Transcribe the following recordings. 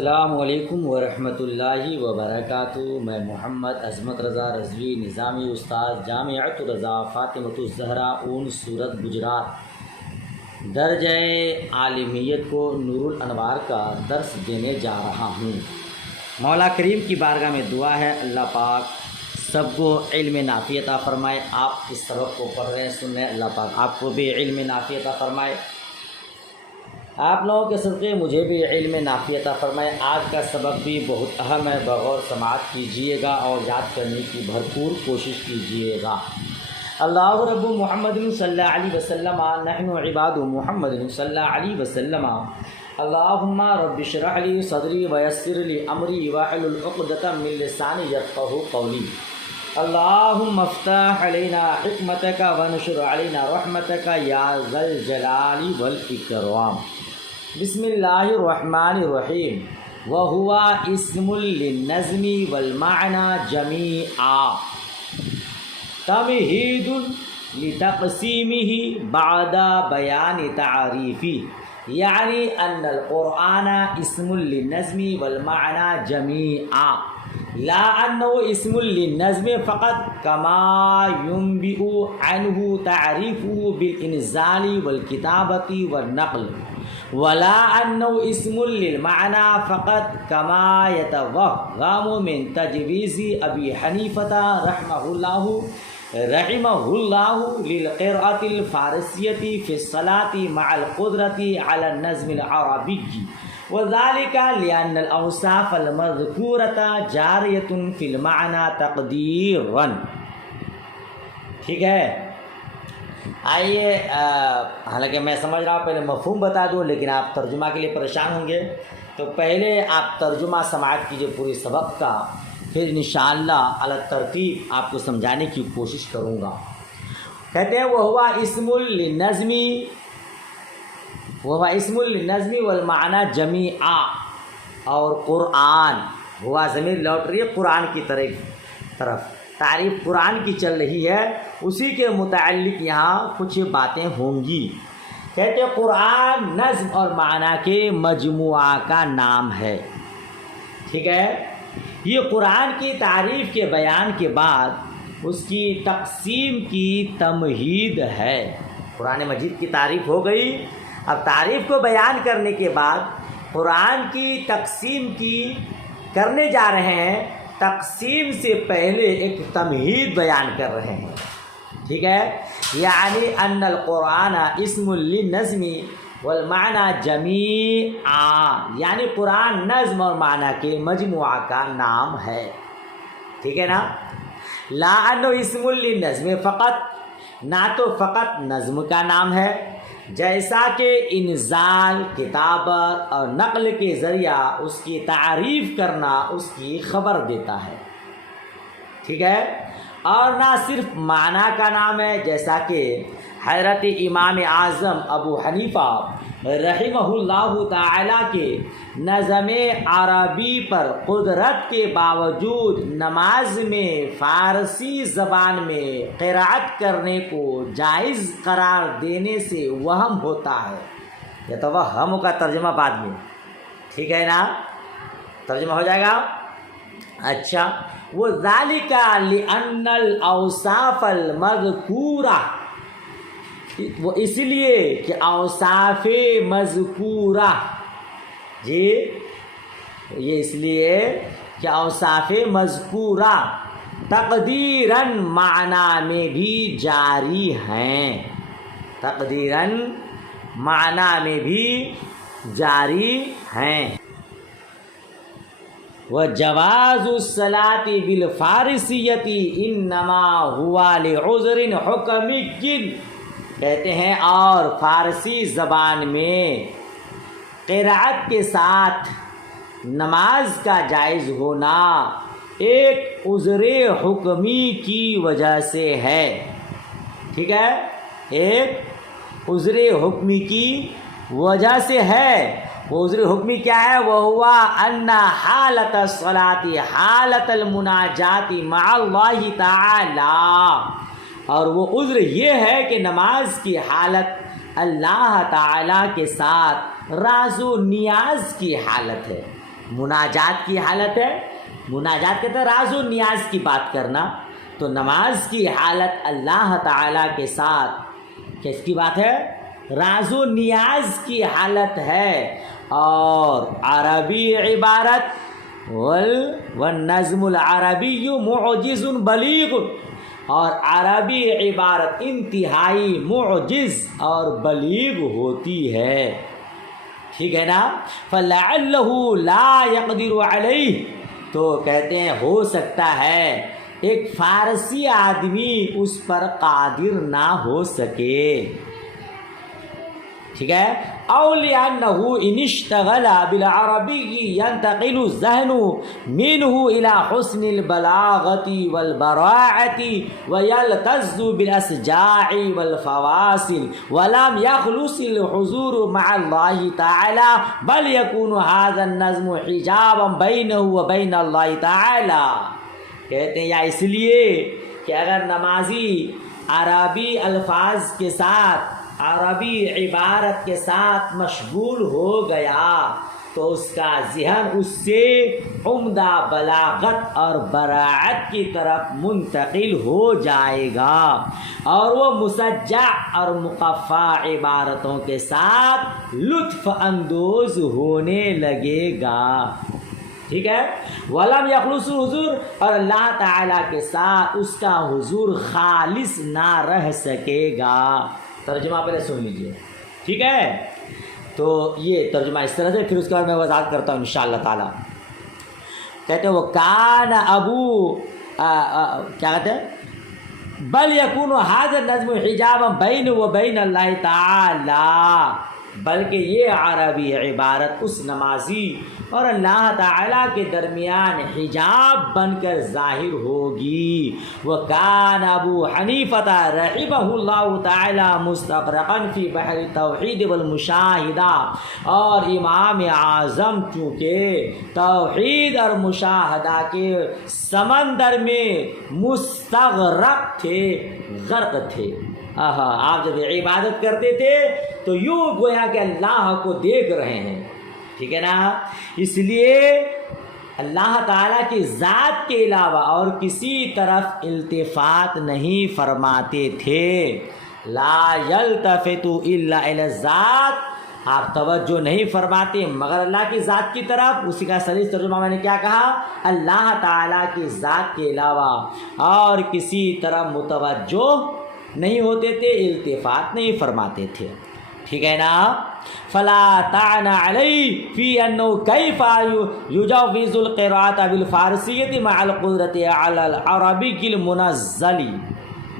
السلام علیکم ورحمۃ اللہ وبرکاتہ۔ میں محمد عظمت رضا رضوی، نظامی استاد جامعۃ رضا فاطمۃ الزہرا اون سورت گجرات، درجہ عالمیت کو نور الانوار کا درس دینے جا رہا ہوں۔ مولا کریم کی بارگاہ میں دعا ہے اللہ پاک سب کو علم نافع عطا فرمائے۔ آپ اس سبق کو پڑھ رہے ہیں، سن رہے ہیں، اللہ پاک آپ کو بھی علم نافع عطا فرمائے، آپ لوگوں کے صدقے مجھے بھی علم نافع عطا فرمائے۔ آج کا سبق بھی بہت اہم ہے، بغور سماعت کیجیے گا اور یاد کرنے کی بھرپور کوشش کیجیے گا۔ اللہ رب محمد صلی اللہ علیہ وسلم، نحن عباد محمد صلی اللہ علیہ وسلم۔ اللہم رب اشرح لی صدری ویسر لی امری واحلل عقدۃ من لسانی یفقہوا قولی۔ اللہم افتح علینا حکمتک ونشر علینا رحمتک یا ذا الجلال والاکرام۔ بسم اللہ الرحمن الرحیم۔ وہو اسم للنظم والمعنی جمیعا، تمہید لتقسیمہ بعد بیان تعریفی، یعنی ان القرآن اسم للنظم والمعنی جمیعا، لا انه اسم للنظم فقط كما ينبئ عنه تعريفه بالانزال والكتابة والنقل، ولا انه اسم للمعنى فقط كما يتوهم من تجويز ابي حنيفة رحمه الله للقراءة الفارسية في الصلاة مع القدرة على النظم العربي، وذلك لأن الأوصاف المذكورة جارية في المعنى تقديرا۔ ٹھیک ہے، آئیے حالانکہ میں سمجھ رہا ہوں پہلے مفہوم بتا دوں، لیکن آپ ترجمہ کے لیے پریشان ہوں گے، تو پہلے آپ ترجمہ سماعت کیجیے پوری سبق کا، پھر انشاءاللہ علی ترتیب آپ کو سمجھانے کی کوشش کروں گا۔ کہتے ہیں وہ ہوا اسم للنظمی، وہ اسم للنظم والمعنی جمیعا، اور قرآن ہوا ضمیر لوٹ رہی ہے قرآن کی طرف، تعریف قرآن کی چل رہی ہے، اسی کے متعلق یہاں کچھ باتیں ہوں گی۔ کہتے ہیں قرآن نظم اور معنی کے مجموعہ کا نام ہے۔ ٹھیک ہے، یہ قرآن کی تعریف کے بیان کے بعد اس کی تقسیم کی تمہید ہے۔ قرآن مجید کی تعریف ہو گئی، اب تعریف کو بیان کرنے کے بعد قرآن کی تقسیم کی کرنے جا رہے ہیں، تقسیم سے پہلے ایک تمہید بیان کر رہے ہیں۔ ٹھیک ہے، یعنی ان القرآن اسم للنظم والمعنی جمیعا، یعنی قرآن نظم اور معنی کے مجموعہ کا نام ہے۔ ٹھیک ہے نا، لا انہ اسم للنظم فقط، نہ تو فقط نظم کا نام ہے، جیسا کہ انزال، کتابت اور نقل کے ذریعہ اس کی تعریف کرنا اس کی خبر دیتا ہے۔ ٹھیک ہے، اور نہ صرف معنی کا نام ہے، جیسا کہ حضرت امام اعظم ابو حنیفہ رحمہ اللہ تعالیٰ کے نظم عربی پر قدرت کے باوجود نماز میں فارسی زبان میں قراءت کرنے کو جائز قرار دینے سے وہم ہوتا ہے۔ یہ تو وہم کا ترجمہ بعد میں، ٹھیک ہے نا، ترجمہ ہو جائے گا۔ اچھا، وَذَلِكَ لِأَنَّ الْأَوْصَافَ الْمَذْكُورَةَ، وہ اس لیے کہ اوصاف مذکورہ، جی یہ اس لیے کہ اوصاف مذکورہ تقدیراً معنی میں بھی جاری ہیں، تقدیراً معنی میں بھی جاری ہیں۔ وجواز الصلاۃ بالفارسیۃ انما هو لعذر حکمی، کہتے ہیں اور فارسی زبان میں قراءت کے ساتھ نماز کا جائز ہونا ایک عذر حکمی کی وجہ سے ہے۔ ٹھیک ہے، ایک عذر حکمی کی وجہ سے ہے۔ وہ عذر حکمی کیا ہے؟ وہ ہوا ان حالت الصلاۃ حالت المناجات مع اللہ تعالی، اور وہ عذر یہ ہے کہ نماز کی حالت اللہ تعالیٰ کے ساتھ راز و نیاز کی حالت ہے۔ مناجات کی حالت ہے. مناجات کہتے ہیں راز و نیاز کی بات کرنا. تو نماز کی حالت اللہ تعالیٰ کے ساتھ کس کی بات ہے؟ راز و نیاز کی حالت ہے. اور عربی عبارت والنظم العربی معجز بلیغ، اور عربی عبارت انتہائی معجز اور بلیغ ہوتی ہے. ٹھیک ہے نا؟ فَلَعَلَّهُ لَا يَقْدِرُ عَلَيْهِ، تو کہتے ہیں ہو سکتا ہے ایک فارسی آدمی اس پر قادر نہ ہو سکے. ٹھیک ہے. او لأنه ان اشتغل بالعربی ينتقل الذهن منه الى حسن البلاغة والبراعة ويلتز بالاسجاع والفواصل ولم يخلص الحضور مع الله تعالى بل يكون هذا النظم حجابا بينه وبين الله تعالى. کہتے ہیں یا اس لیے کہ اگر نمازی عربی الفاظ کے ساتھ، عربی عبارت کے ساتھ مشغول ہو گیا تو اس کا ذہن اس سے عمدہ بلاغت اور براعت کی طرف منتقل ہو جائے گا، اور وہ مسجع اور مقفع عبارتوں کے ساتھ لطف اندوز ہونے لگے گا. ٹھیک ہے. وَلَمْ يَخْلُصُ حضور، اور اللہ تعالیٰ کے ساتھ اس کا حضور خالص نہ رہ سکے گا. ترجمہ پہلے سن لیجئے. ٹھیک ہے. تو یہ ترجمہ اس طرح سے، پھر اس کے بعد میں وضاحت کرتا ہوں انشاءاللہ تعالیٰ. کہتے ہیں وہ کان ابو کیا کہتے ہیں بل یکون هذا النظم حجابا بین و بین اللہ تعالی، بلکہ یہ عربی عبارت اس نمازی اور اللہ تعالیٰ کے درمیان حجاب بن کر ظاہر ہوگی. وَكَانَ أَبُو حَنِيفَةَ رَحِمَهُ اللَّهُ تَعَالَى مُسْتَغْرَقًا فِي بَحْرِ التَّوْحِيدِ وَالْمُشَاهِدَةِ، اور امام اعظم چونکہ توحید اور مشاہدہ کے سمندر میں مستغرق تھے، غرق تھے. آپ جب عبادت کرتے تھے تو یوں گویا کہ اللہ کو دیکھ رہے ہیں. ٹھیک ہے نا؟ اس لیے اللہ تعالیٰ کی ذات کے علاوہ اور کسی طرف التفات نہیں فرماتے تھے. لا یلتفت الا الی الذات، آپ توجہ نہیں فرماتے مگر اللہ کی ذات کی طرف. اسی کا صحیح ترجمہ میں نے کیا کہا؟ اللہ تعالیٰ کی ذات کے علاوہ اور کسی طرف متوجہ نہیں ہوتے تھے، التفات نہیں فرماتے تھے. ٹھیک ہے نا؟ فلا تعن علی فی انه کیف یجوز القراءۃ بالفارسیۃ مع القدرۃ علی العربی المنزل.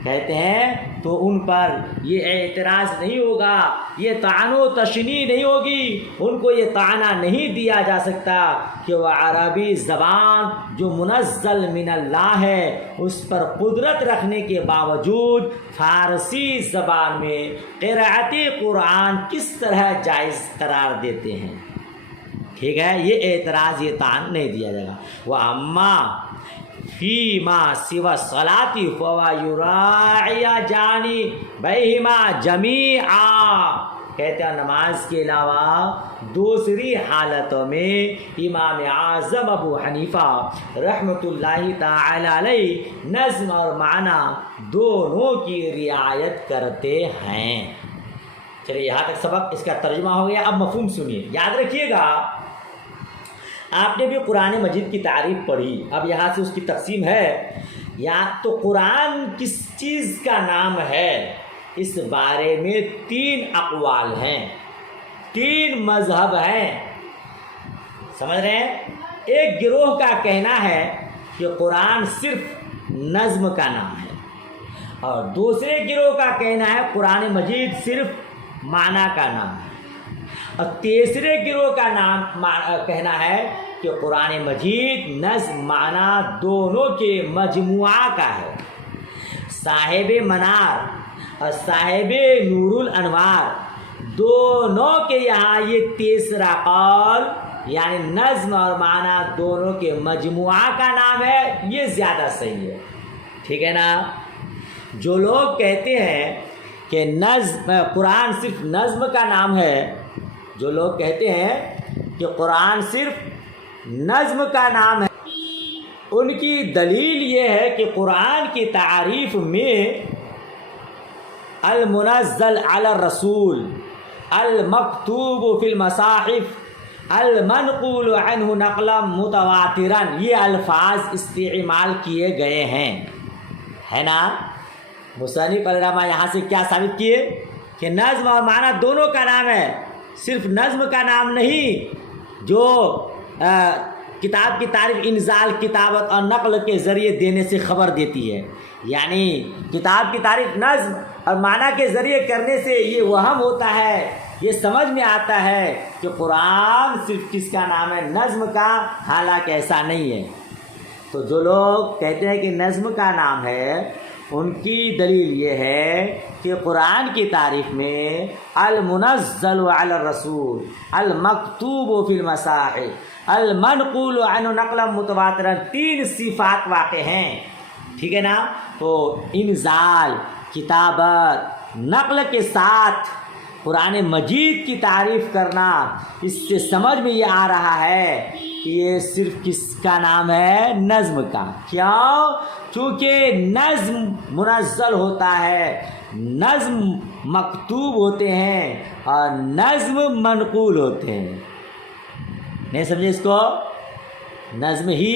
کہتے ہیں تو ان پر یہ اعتراض نہیں ہوگا، یہ طعن و تشنیع نہیں ہوگی، ان کو یہ طعنہ نہیں دیا جا سکتا کہ وہ عربی زبان جو منزل من اللہ ہے اس پر قدرت رکھنے کے باوجود فارسی زبان میں قراءت قرآن کس طرح جائز قرار دیتے ہیں. ٹھیک ہے. یہ اعتراض، یہ طعن نہیں دیا جائے گا. وَأَمَّا فیما سوا صلاتی فوا یراعی جانبیہما جمیعا. کہتے ہیں نماز کے علاوہ دوسری حالتوں میں امام اعظم ابو حنیفہ رحمۃ اللہ تعالی علیہ نظم اور معنی دونوں کی رعایت کرتے ہیں. چلیے یہاں تک سبق، اس کا ترجمہ ہو گیا. اب مفہوم سنیے، یاد رکھیے گا. آپ نے بھی قرآن مجید کی تعریف پڑھی، اب یہاں سے اس کی تقسیم ہے. یا تو قرآن کس چیز کا نام ہے، اس بارے میں 3 اقوال ہیں، 3 مذہب ہیں. سمجھ رہے ہیں؟ ایک گروہ کا کہنا ہے کہ قرآن صرف نظم کا نام ہے، اور دوسرے گروہ کا کہنا ہے قرآن مجید صرف معنی کا نام ہے، اور تیسرے گروہ کا کہنا ہے کہ قرآن مجید نظم معنی دونوں کے مجموعہ کا ہے. صاحب منار اور صاحب نور الانوار دونوں کے یہاں یہ تیسرا قول، یعنی نظم اور معنی دونوں کے مجموعہ کا نام ہے، یہ زیادہ صحیح ہے. ٹھیک ہے نا؟ جو لوگ کہتے ہیں کہ قرآن صرف نظم کا نام ہے، جو لوگ کہتے ہیں کہ قرآن صرف نظم کا نام ہے. ان کی دلیل یہ ہے کہ قرآن کی تعریف میں المنزل علی الرسول، المکتوب فی المصاحف، المنقول عنہ نقلا متواترا، یہ الفاظ استعمال کیے گئے ہیں، ہے نا. مصنف علامہ یہاں سے کیا ثابت کیے کہ نظم اور معنی دونوں کا نام ہے، صرف نظم کا نام نہیں. جو کتاب کی تعریف انزال، کتابت اور نقل کے ذریعے دینے سے خبر دیتی ہے، یعنی کتاب کی تعریف نظم اور معنی کے ذریعے کرنے سے یہ وہم ہوتا ہے، یہ سمجھ میں آتا ہے کہ قرآن صرف کس کا نام ہے؟ نظم کا، حالانکہ ایسا نہیں ہے. تو جو لوگ کہتے ہیں کہ نظم کا نام ہے، ان کی دلیل یہ ہے کہ قرآن کی تعریف میں المنزل علی الرسول، المکتوب فی المصاحف، المنقول عنہ نقلا متواترا، 3 صفات واقع ہیں. ٹھیک ہے نا. تو انزال، کتابت، نقل کے ساتھ قرآن مجید کی تعریف کرنا، اس سے سمجھ میں یہ آ رہا ہے کہ یہ صرف کس کا نام ہے؟ نظم کا. کیوں؟ چونکہ نظم منزل ہوتا ہے، نظم مکتوب ہوتے ہیں اور نظم منقول ہوتے ہیں. نہیں سمجھے اس کو؟ نظم ہی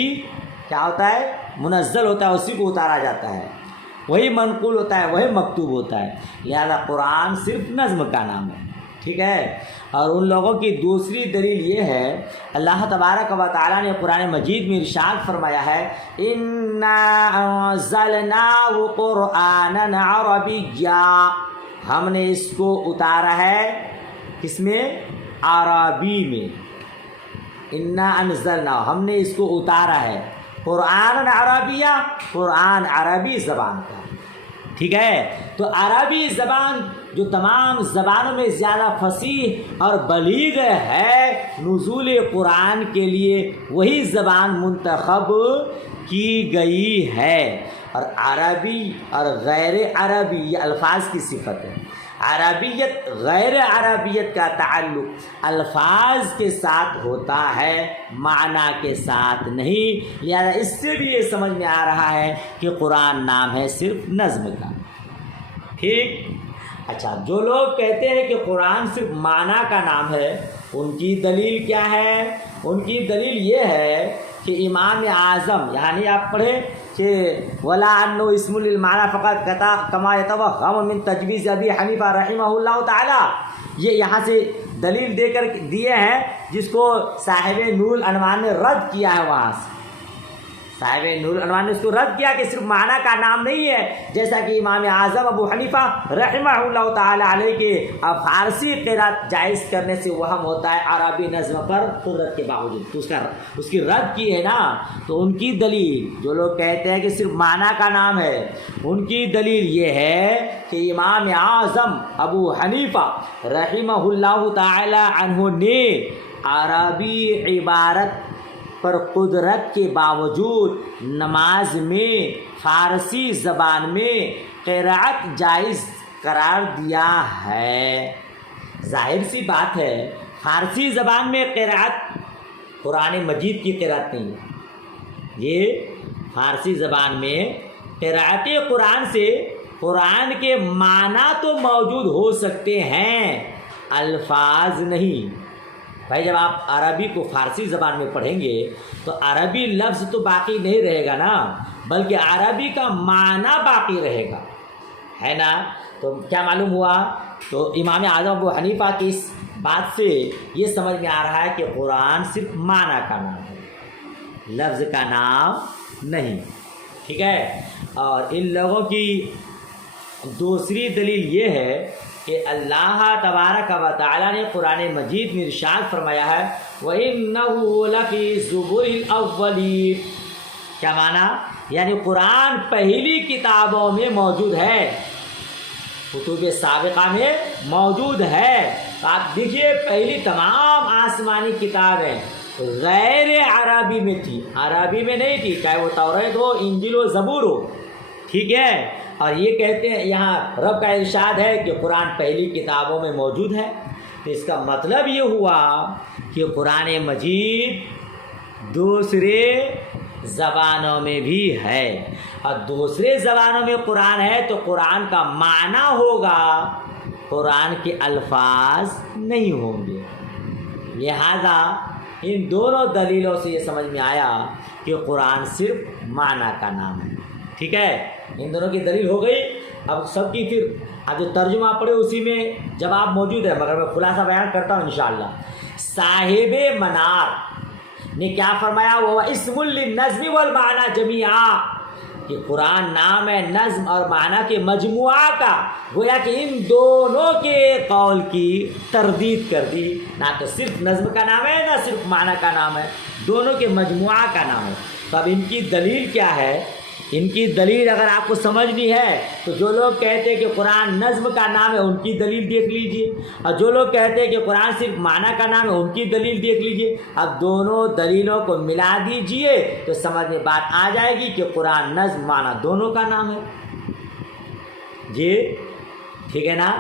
کیا ہوتا ہے؟ منزل ہوتا ہے، اسی کو اتارا جاتا ہے، وہی منقول ہوتا ہے، وہی مکتوب ہوتا ہے. لہذا قرآن صرف نظم کا نام ہے. ٹھیک ہے. اور ان لوگوں کی دوسری دلیل یہ ہے، اللہ تبارک و تعالیٰ نے قرآن مجید میں ارشاد فرمایا ہے، اِنَّا أَنزَلْنَاهُ قُرْآنًا عَرَبِيًّا، ہم نے اس کو اتارا ہے کس میں؟ عربی میں. اِنَّا أَنزَلْنَاهُ، ہم نے اس کو اتارا ہے. قرآن عربیہ، قرآن عربی زبان کا. ٹھیک ہے. تو عربی زبان جو تمام زبانوں میں زیادہ فصیح اور بلیغ ہے، نزول قرآن کے لیے وہی زبان منتخب کی گئی ہے. اور عربی اور غیر عربی یہ الفاظ کی صفت ہے. عربیت غیر عربیت کا تعلق الفاظ کے ساتھ ہوتا ہے، معنی کے ساتھ نہیں. لہذا اس سے بھی یہ سمجھ میں آ رہا ہے کہ قرآن نام ہے صرف نظم کا. ٹھیک. اچھا، جو لوگ کہتے ہیں کہ قرآن صرف معنی کا نام ہے، ان کی دلیل کیا ہے؟ ان کی دلیل یہ ہے کہ امام اعظم، یعنی آپ پڑھیں کہ ولا انه اسم للمعنى فقط كما يتوهم من تجویز ابی حنیفہ رحمہ اللہ تعالی، یہ یہاں سے دلیل دے کر دیے ہیں، جس کو صاحب نور العنوان نے رد کیا ہے. وہاں سے صاحب نور العنوان نے اس کو رد کیا کہ صرف معنی کا نام نہیں ہے، جیسا کہ امام اعظم ابو حنیفہ رحمہ اللہ تعالی علیہ کے فارسی قرات جائز کرنے سے وہم ہوتا ہے عربی نظم پر قدرت کے باوجود، تو اس کی رد کی ہے نا. تو ان کی دلیل، جو لوگ کہتے ہیں کہ صرف معنی کا نام ہے، ان کی دلیل یہ ہے کہ امام اعظم ابو حنیفہ رحمہ اللہ تعالی عنہ نے عربی عبارت پر قدرت کے باوجود نماز میں فارسی زبان میں قرات جائز قرار دیا ہے. ظاہر سی بات ہے، فارسی زبان میں قرات قرآن مجید کی قرات نہیں ہے. یہ فارسی زبان میں قرات قرآن سے قرآن کے معنی تو موجود ہو سکتے ہیں، الفاظ نہیں. بھائی جب آپ عربی کو فارسی زبان میں پڑھیں گے تو عربی لفظ تو باقی نہیں رہے گا نا، بلکہ عربی کا معنی باقی رہے گا، ہے نا. تو کیا معلوم ہوا؟ تو امام اعظم ابو حنیفہ کی اس بات سے یہ سمجھ میں آ رہا ہے کہ قرآن صرف معنی کا نام ہے، لفظ کا نام نہیں. ٹھیک ہے. اور ان لوگوں کی دوسری دلیل یہ ہے کہ اللہ تبارک و تعالیٰ نے قرآن مجید میں ارشاد فرمایا ہے وَإِنَّهُ لَفِي زُبُرِ الْأَوَّلِينَ. کیا معنی؟ یعنی قرآن پہلی کتابوں میں موجود ہے، کتب سابقہ میں موجود ہے. آپ دیکھیے پہلی تمام آسمانی کتابیں غیر عربی میں تھی، عربی میں نہیں تھی، چاہے وہ توریت ہو، انجیل ہو، زبور ہو. ٹھیک ہے. اور یہ کہتے ہیں یہاں رب کا ارشاد ہے کہ قرآن پہلی کتابوں میں موجود ہے. تو اس کا مطلب یہ ہوا کہ قرآن مجید دوسرے زبانوں میں بھی ہے، اور دوسرے زبانوں میں قرآن ہے تو قرآن کا معنی ہوگا، قرآن کے الفاظ نہیں ہوں گے۔ لہذا ان دونوں دلیلوں سے یہ سمجھ میں آیا کہ قرآن صرف معنی کا نام ہے۔ ٹھیک ہے، ان دونوں کی دلیل ہو گئی۔ اب سب کی پھر اب جو ترجمہ پڑھے اسی میں جواب موجود ہے، مگر میں خلاصہ بیان کرتا ہوں انشاءاللہ۔ صاحب منار نے کیا فرمایا؟ وہ اسم للنظم والمعنی جمیعا، کہ قرآن نام ہے نظم اور معنی کے مجموعہ کا، گویا کہ ان دونوں کے قول کی تردید کر دی، نہ تو صرف نظم کا نام ہے نہ صرف معنی کا نام ہے، دونوں کے مجموعہ کا نام ہے۔ تو اب ان کی دلیل کیا ہے؟ ان کی دلیل اگر آپ کو سمجھنی ہے تو جو لوگ کہتے ہیں کہ قرآن نظم کا نام ہے ان کی دلیل دیکھ لیجئے، اور جو لوگ کہتے ہیں کہ قرآن صرف معنی کا نام ہے ان کی دلیل دیکھ لیجئے۔ اب دونوں دلیلوں کو ملا دیجئے تو سمجھ میں بات آ جائے گی کہ قرآن نظم معنی دونوں کا نام ہے۔ جی ٹھیک ہے نا؟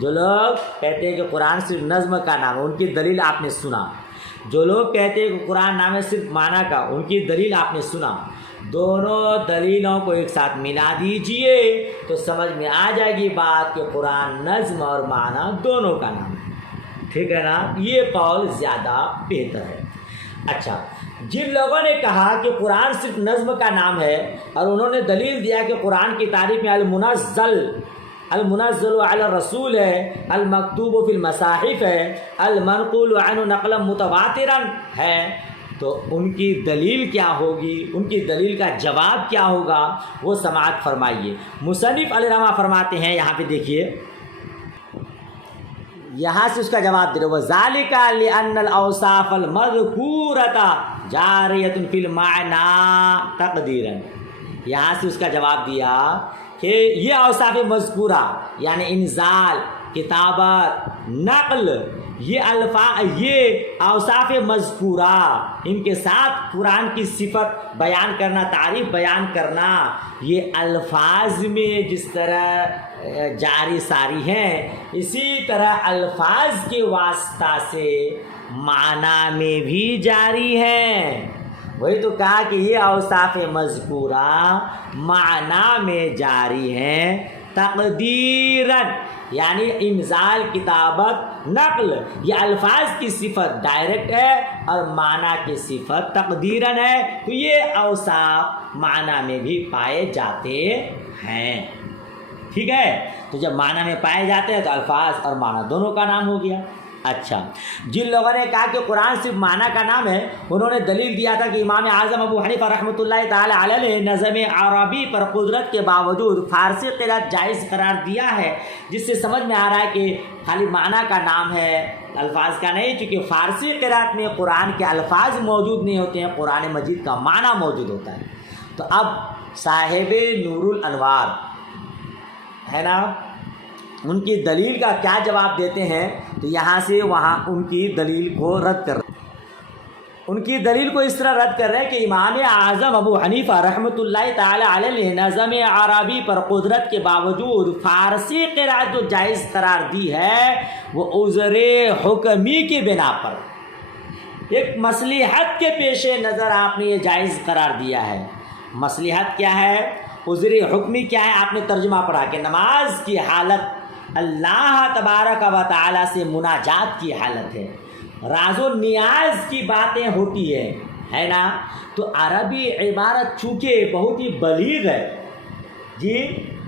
جو لوگ کہتے ہیں کہ قرآن صرف نظم کا نام ہے ان کی دلیل آپ نے سنا، جو لوگ کہتے ہیں کہ قرآن نام ہے صرف معنی کا ان کی دلیل آپ نے سنا، دونوں دلیلوں کو ایک ساتھ ملا دیجئے تو سمجھ میں آ جائے گی بات کہ قرآن نظم اور معنی دونوں کا نام ہے۔ ٹھیک ہے نا؟ یہ قول زیادہ بہتر ہے۔ اچھا، جن لوگوں نے کہا کہ قرآن صرف نظم کا نام ہے اور انہوں نے دلیل دیا کہ قرآن کی تعریف میں المنزل علی الرسول ہے، المکتوب فی المصاحف ہے، المنقول عنہ نقلا متواترا ہے، تو ان کی دلیل کیا ہوگی؟ ان کی دلیل کا جواب کیا ہوگا وہ سماعت فرمائیے۔ مصنف علیہ رحمہ فرماتے ہیں، یہاں پہ دیکھیے، یہاں سے اس کا جواب دے رہے وَذَلِكَ لِأَنَّ الْأَوْصَافَ الْمَذْكُورَةَ جَارِيَةٌ فِي الْمَعْنَى تَقْدِيرًا۔ یہاں سے اس کا جواب دیا کہ یہ اوصاف مذکورہ یعنی انزال، کتابت، نقل، یہ اوصاف مذکورہ، ان کے ساتھ قرآن کی صفت بیان کرنا، تعریف بیان کرنا، یہ الفاظ میں جس طرح جاری ساری ہیں اسی طرح الفاظ کے واسطہ سے معنی میں بھی جاری ہیں۔ وہی تو کہا کہ یہ اوصاف مذکورہ معنی میں جاری ہیں، تقدیراً یعنی انزال، کتابت، نقل، یہ الفاظ کی صفت ڈائریکٹ ہے اور معنی کی صفت تقدیراً ہے، تو یہ اوصاف معنی میں بھی پائے جاتے ہیں۔ ٹھیک ہے، تو جب معنی میں پائے جاتے ہیں تو الفاظ اور معنی دونوں کا نام ہو گیا۔ اچھا، جن لوگوں نے کہا کہ قرآن صرف معنی کا نام ہے انہوں نے دلیل دیا تھا کہ امام اعظم ابو حنیفہ رحمۃ اللہ تعالی علیہ نے نظم عربی پر قدرت کے باوجود فارسی قرأت جائز قرار دیا ہے، جس سے سمجھ میں آ رہا ہے کہ خالی معنی کا نام ہے، الفاظ کا نہیں، چونکہ فارسی قرأت میں قرآن کے الفاظ موجود نہیں ہوتے ہیں، قرآن مجید کا معنی موجود ہوتا ہے۔ تو اب صاحب نور الانوار ہے نا، ان کی دلیل کا کیا جواب دیتے ہیں؟ تو یہاں سے وہاں ان کی دلیل کو رد کر رہے ہیں، ان کی دلیل کو اس طرح رد کر رہے ہیں کہ امام اعظم ابو حنیفہ رحمۃ اللہ تعالی علیہ نے نظم عربی پر قدرت کے باوجود فارسی قرأت جو جائز قرار دی ہے وہ عذر حکمی کی بنا پر، ایک مصلحت کے پیش نظر آپ نے یہ جائز قرار دیا ہے۔ مصلحت کیا ہے؟ عذر حکمی کیا ہے؟ آپ نے ترجمہ پڑھا کہ نماز کی حالت اللہ تبارک و تعالی سے مناجات کی حالت ہے، راز و نیاز کی باتیں ہوتی ہے نا، تو عربی عبارت چونکہ بہت ہی بلیغ ہے، جی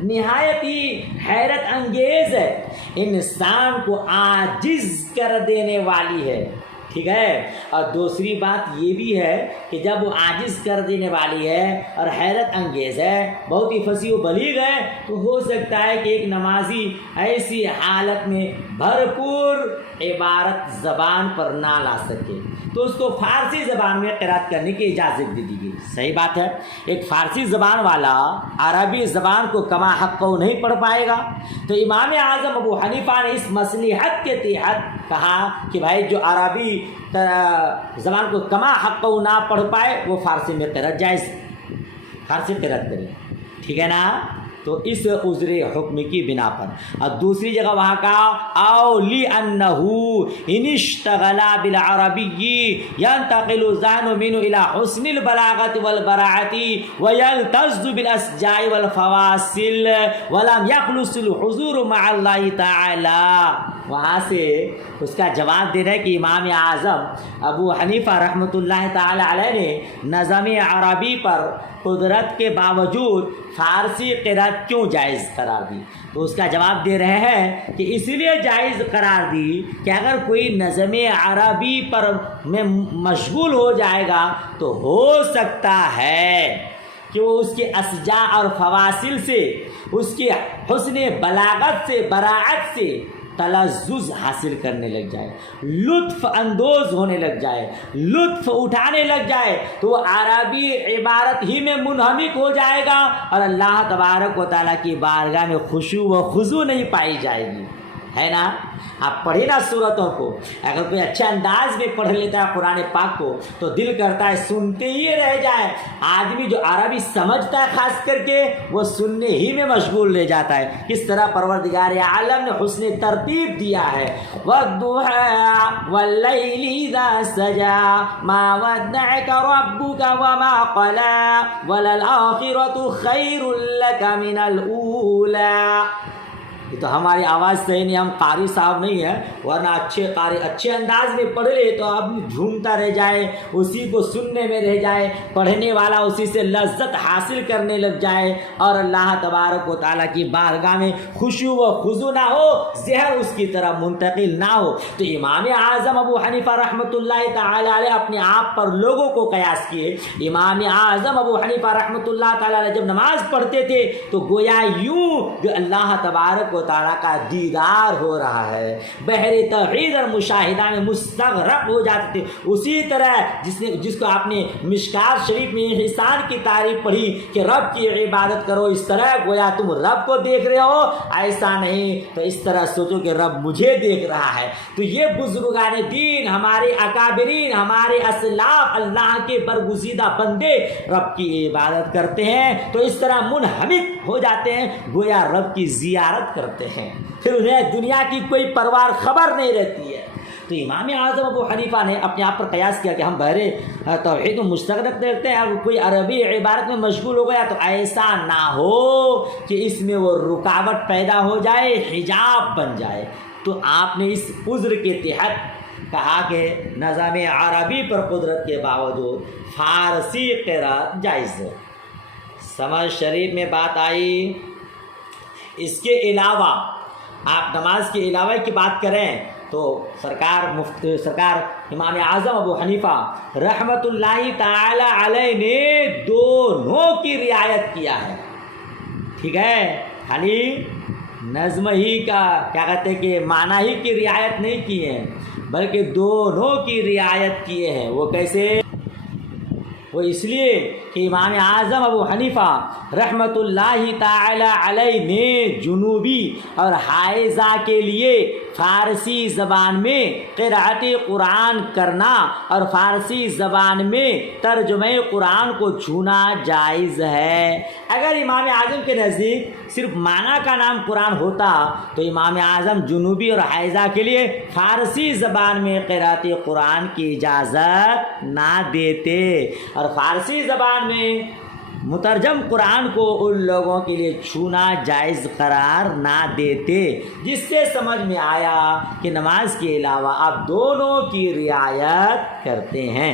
نہایت ہی حیرت انگیز ہے، انسان کو عاجز کر دینے والی ہے۔ ٹھیک ہے، اور دوسری بات یہ بھی ہے کہ جب وہ عاجز کر دینے والی ہے اور حیرت انگیز ہے، بہت ہی فصیح و بلیغ ہے، تو ہو سکتا ہے کہ ایک نمازی ایسی حالت میں بھرپور عبارت زبان پر نہ لا سکے تو اس کو فارسی زبان میں قرأت کرنے کی اجازت دے دی گئی۔ صحیح بات ہے، ایک فارسی زبان والا عربی زبان کو کما حق کو نہیں پڑھ پائے گا، تو امام اعظم ابو حنیفہ نے اس مصلحت کے تحت کہا کہ بھائی جو عربی زبان کو کما حق کو نہ پڑھ پائے وہ فارسی میں قرأت جائز، فارسی قرأت کرے۔ ٹھیک ہے نا؟ تو اس عذر حکم کی بنا پر. اور دوسری جگہ وہاں کا او لِأَنَّهُ إِنِ اشْتَغَلَ بِالْعَرَبِيِّ يَنْتَقِلُ الذَّهْنُ مِنْهُ إِلَى حُسْنِ الْبَلَاغَةِ وَالْبَرَاعَةِ وَيَلْتَزُّ بِالْأَسْجَاءِ وَالْفَوَاصِلِ وَلَمْ يَخْلُصُ الْحُضُورُ مَعَ اللَّهِ تَعَالَى. وہاں سے اس کا جواب دے رہے ہیں کہ امام اعظم ابو حنیفہ رحمۃ اللہ تعالی علیہ نے نظم عربی پر قدرت کے باوجود فارسی قرأت کیوں جائز قرار دی. تو اس کا جواب دے رہے ہیں کہ اس لیے جائز قرار دی کہ اگر کوئی نظم عربی پر میں مشغول ہو جائے گا تو ہو سکتا ہے کہ وہ اس کے اسجاء اور فواصل سے، اس کے حسن بلاغت سے، براعت سے تلذذ حاصل کرنے لگ جائے، لطف اندوز ہونے لگ جائے، لطف اٹھانے لگ جائے، تو وہ عربی عبارت ہی میں منہمک ہو جائے گا اور اللہ تبارک و تعالیٰ کی بارگاہ میں خشوع و خضوع نہیں پائی جائے گی. ہے نا؟ آپ پڑھیں نا صورتوں کو، اگر کوئی اچھے انداز میں پڑھ لیتا ہے قرآن پاک کو تو دل کرتا ہے سنتے ہی رہ جائے. آدمی جو عربی سمجھتا ہے خاص کر کے وہ سننے ہی میں مشغول رہ جاتا ہے. کس طرح پروردگار عالم نے حسن ترتیب دیا ہے. وَالضُّحَىٰ وَاللَّيْلِ إِذَا سَجَىٰ مَا وَدَّعَكَ رَبُّكَ وَمَا قَلَىٰ وَلَلْآخِرَةُ خَيْرٌ لَّكَ مِنَ الْأُولَىٰ. یہ تو ہماری آواز صحیح نہیں، ہم قاری صاحب نہیں ہیں، ورنہ اچھے قاری اچھے انداز میں پڑھ لے تو آدمی جھومتا رہ جائے، اسی کو سننے میں رہ جائے، پڑھنے والا اسی سے لذت حاصل کرنے لگ جائے اور اللہ تبارک و تعالیٰ کی بارگاہ میں خشوع و خضوع نہ ہو، ذہن اس کی طرح منتقل نہ ہو. تو امام اعظم ابو حنیفہ رحمۃ اللہ تعالی علیہ اپنے آپ پر لوگوں کو قیاس کیے. امام اعظم ابو حنیفہ رحمۃ اللہ تعالی علیہ جب نماز پڑھتے تھے تو گویا یوں کہ اللہ تبارک و تعالیٰ کا دیدار ہو رہا ہے، بحر توحید اور مشاہدہ میں مستغرق ہو جاتے تھے. اسی طرح جس کو آپ نے مشکات شریف میں احسان کی تعریف پڑھی کہ رب کی عبادت کرو اس طرح گویا تم رب کو دیکھ رہے ہو، ایسا نہیں تو اس طرح سوچو کہ رب مجھے دیکھ رہا ہے. تو یہ بزرگان دین، ہمارے اکابرین، ہمارے اسلاف، اللہ کے برگزیدہ بندے رب کی عبادت کرتے ہیں تو اس طرح منہمک ہو جاتے ہیں گویا رب کی زیارت کرتے ہیں، پھر انہیں دنیا کی کوئی پرواہ خبر نہیں رہتی ہے. تو امام اعظم ابو حنیفہ نے اپنے آپ پر قیاس کیا کہ ہم بہر توحید میں مستغرق دیکھتے ہیں، اور کوئی عربی عبارت میں مشغول ہو گیا تو ایسا نہ ہو کہ اس میں وہ رکاوٹ پیدا ہو جائے، حجاب بن جائے. تو آپ نے اس عذر کے تحت کہا کہ نظام عربی پر قدرت کے باوجود فارسی قرأت جائز ہے. سمجھ شریف میں بات آئی. اس کے علاوہ آپ نماز کے علاوہ کی بات کریں تو سرکار امام اعظم ابو حنیفہ رحمۃ اللہ تعالی علیہ نے دونوں کی رعایت کیا ہے. ٹھیک ہے، خالی نظم ہی کا کیا کہتے ہیں کہ معنی ہی کی رعایت نہیں کی ہے بلکہ دونوں کی رعایت کیے ہیں. وہ کیسے؟ وہ اس لیے کہ امام اعظم ابو حنیفہ رحمۃ اللہ تعالی علیہ نے جنوبی اور حائزہ کے لیے فارسی زبان میں قرأت قرآن کرنا اور فارسی زبان میں ترجمہ قرآن کو چھونا جائز ہے. اگر امام اعظم کے نزدیک صرف معنی کا نام قرآن ہوتا تو امام اعظم جنوبی اور حائزہ کے لیے فارسی زبان میں قرأت قرآن کی اجازت نہ دیتے اور فارسی زبان میں مترجم قرآن کو ان لوگوں کے لیے چھونا جائز قرار نہ دیتے. جس سے سمجھ میں آیا کہ نماز کے علاوہ آپ دونوں کی رعایت کرتے ہیں.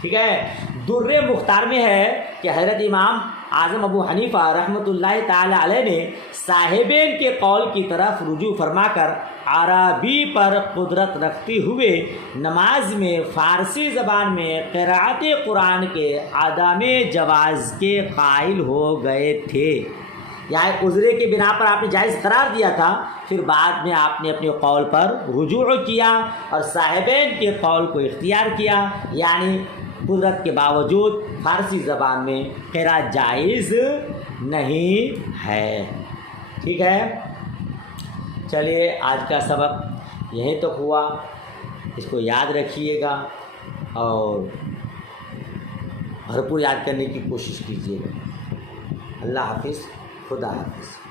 ٹھیک ہے. در مختار میں ہے کہ حضرت امام اعظم ابو حنیفہ رحمۃ اللہ تعالی علیہ نے صاحبین کے قول کی طرف رجوع فرما کر عربی پر قدرت رکھتے ہوئے نماز میں فارسی زبان میں قرأت قرآن کے عدم جواز کے قائل ہو گئے تھے. یہاں عذرے کے بنا پر آپ نے جائز قرار دیا تھا، پھر بعد میں آپ نے اپنے قول پر رجوع کیا اور صاحبین کے قول کو اختیار کیا، یعنی قدرت کے باوجود فارسی زبان میں قرأت جائز نہیں ہے. ٹھیک ہے. چلیے آج کا سبق یہیں تک ہوا. اس کو یاد رکھیے گا اور بھرپور یاد کرنے کی کوشش کیجیے گا. اللہ حافظ. خدا حافظ.